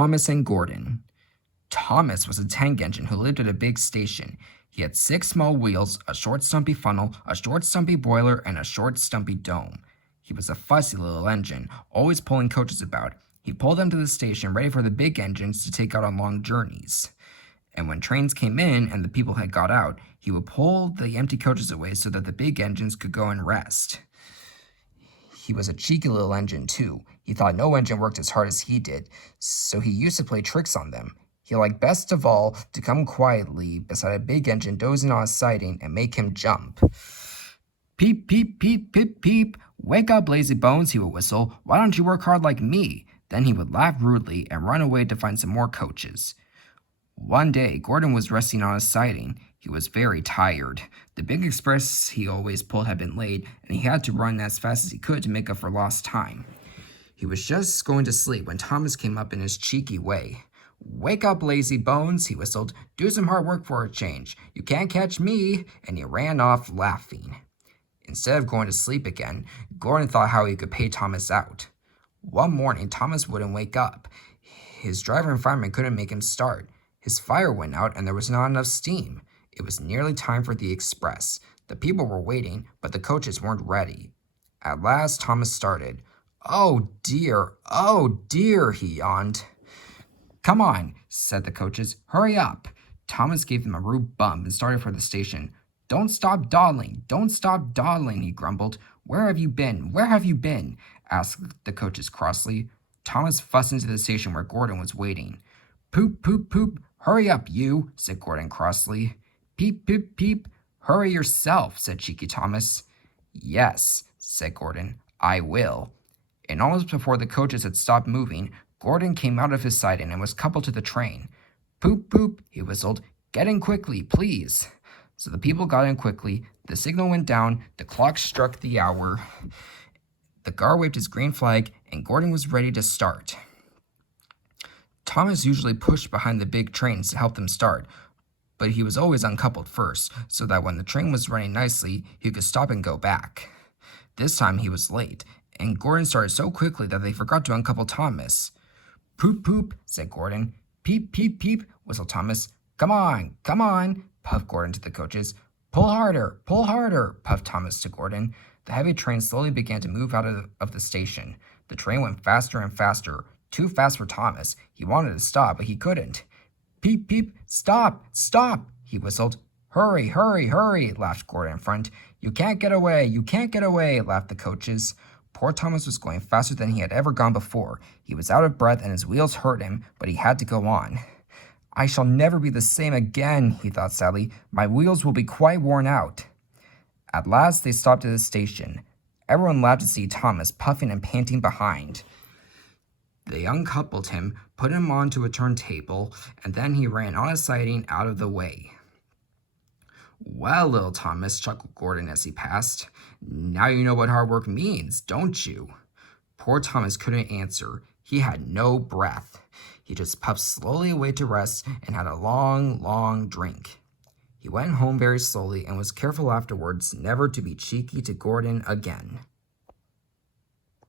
Thomas and Gordon. Thomas was a tank engine who lived at a big station. He had 6 small wheels, a short stumpy funnel, a short stumpy boiler, and a short stumpy dome. He was a fussy little engine, always pulling coaches about. He pulled them to the station ready for the big engines to take out on long journeys. And when trains came in and the people had got out, he would pull the empty coaches away so that the big engines could go and rest. He was a cheeky little engine, too. He thought no engine worked as hard as he did, so he used to play tricks on them. He liked best of all to come quietly beside a big engine dozing on a siding and make him jump. Peep, peep, peep, peep, peep. Wake up, lazy bones, he would whistle. Why don't you work hard like me? Then he would laugh rudely and run away to find some more coaches. One day, Gordon was resting on a siding. He was very tired. The big express he always pulled had been late, and he had to run as fast as he could to make up for lost time. He was just going to sleep when Thomas came up in his cheeky way. Wake up, lazy bones, he whistled. Do some hard work for a change. You can't catch me, and he ran off laughing. Instead of going to sleep again, Gordon thought how he could pay Thomas out. One morning, Thomas wouldn't wake up. His driver and fireman couldn't make him start. His fire went out, and there was not enough steam. It was nearly time for the express. The people were waiting, but the coaches weren't ready. At last, Thomas started. Oh dear, he yawned. Come on, said the coaches. Hurry up. Thomas gave them a rude bump and started for the station. Don't stop dawdling, he grumbled. Where have you been? Asked the coaches crossly. Thomas fussed into the station where Gordon was waiting. Poop, poop, poop. Hurry up, you, said Gordon crossly. Peep, peep, peep. Hurry yourself, said cheeky Thomas. Yes, said Gordon, I will. And almost before the coaches had stopped moving, Gordon came out of his siding and was coupled to the train. Poop, poop, he whistled. Get in quickly, please. So the people got in quickly. The signal went down. The clock struck the hour. The guard waved his green flag, and Gordon was ready to start. Thomas usually pushed behind the big trains to help them start, but he was always uncoupled first, so that when the train was running nicely, he could stop and go back. This time he was late, and Gordon started so quickly that they forgot to uncouple Thomas. Poop, poop, said Gordon. Peep, peep, peep, whistled Thomas. Come on, puffed Gordon to the coaches. Pull harder, puffed Thomas to Gordon. The heavy train slowly began to move out of the station. The train went faster and faster, too fast for Thomas. He wanted to stop, but he couldn't. Peep, peep, stop, he whistled. Hurry, laughed Gordon in front. You can't get away, laughed the coaches. Poor Thomas was going faster than he had ever gone before. He was out of breath and his wheels hurt him, but he had to go on. I shall never be the same again, he thought sadly. My wheels will be quite worn out. At last they stopped at the station. Everyone laughed to see Thomas puffing and panting behind. They uncoupled him, put him onto a turntable, and then he ran on a siding out of the way. Well, little Thomas, chuckled Gordon as he passed. Now you know what hard work means, don't you? Poor Thomas couldn't answer. He had no breath. He just puffed slowly away to rest and had a long, long drink. He went home very slowly and was careful afterwards never to be cheeky to Gordon again.